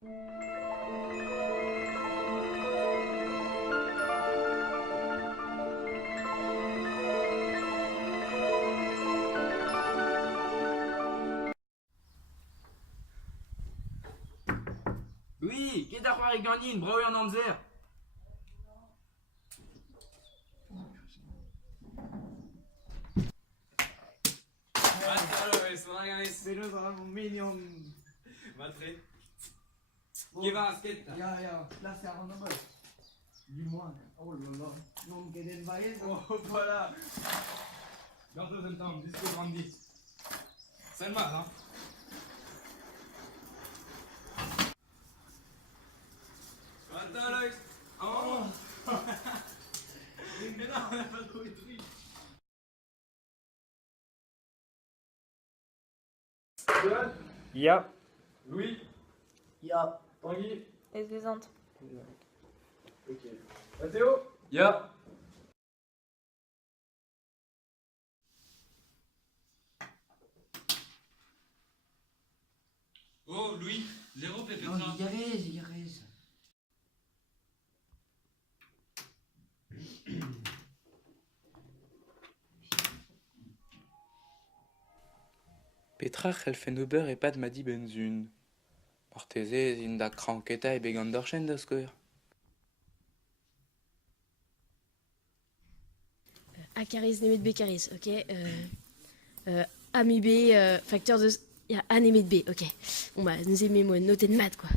Oui, geht auch eure Ganin, brauche ich un Anzer. Benut un minion. Matre. Bon. Che va, aspetta. Ja, lass ja an der Dis-moi. Oh là là. Non che del paese. Oh, voilà. Bientôt septembre, disco grandi. C'est le mal, hein. Attends, Alex. Oh. Mais non, on n'a pas trouvé de truc. Johan. Ja. Louis. Ja. Tanguy. Insgesamt. Ok. Mathéo. Ya. Oh, Louis. Zéro, Pepe. Non, Zigarez. Petrach Elfenuber et Pad Madi Benzun. Morteze, Zinda Kranketa et Begandorchen de Square. Acaris, Némé de Bécaris, ok. Ami B, facteur de. Il y a A Némé de B, ok. Bon bah, nous aimons noter de maths, quoi.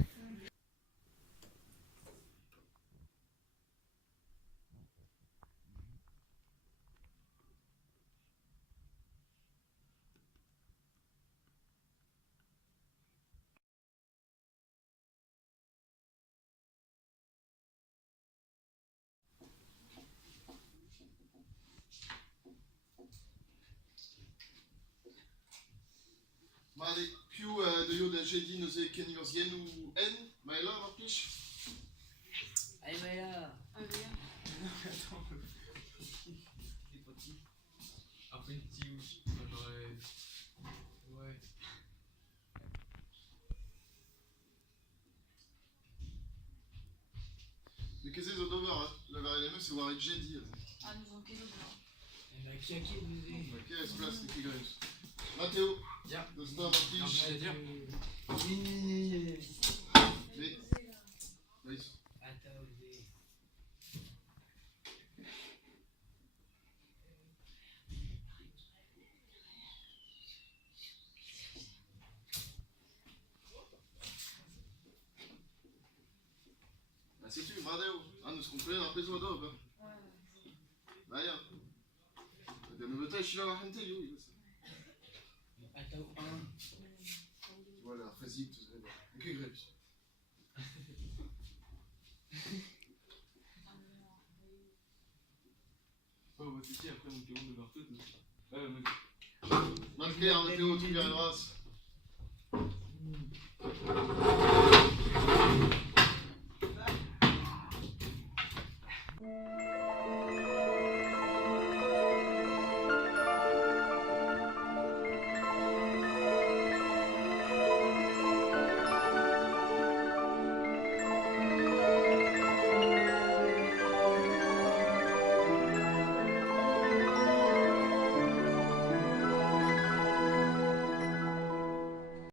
Mare, più de io da jeudi nous est kenigos yen ou n, mais là, marpiche. Allez, mais là. Après une petite j'aurais. Ouais. Mais qu'est-ce que c'est d'over, le verre et les meufs, c'est voir avec jeudi. Ah, nous en quel over? Ok, c'est place, c'est qui grève. Mathéo. Ya. De Star, marpiche. Je vais dire. Mais. Nice. Ah, c'est tu, Madeo. Ah, nous comprenons la prison d'over. Bah, ya. De nouveau, je suis là à Hantel, oui. Voilà, physique, tout ça. Ok, grève. Oh, on va tester après mon pion de partout. Ouais, Manquer, Mathéo, tu verras.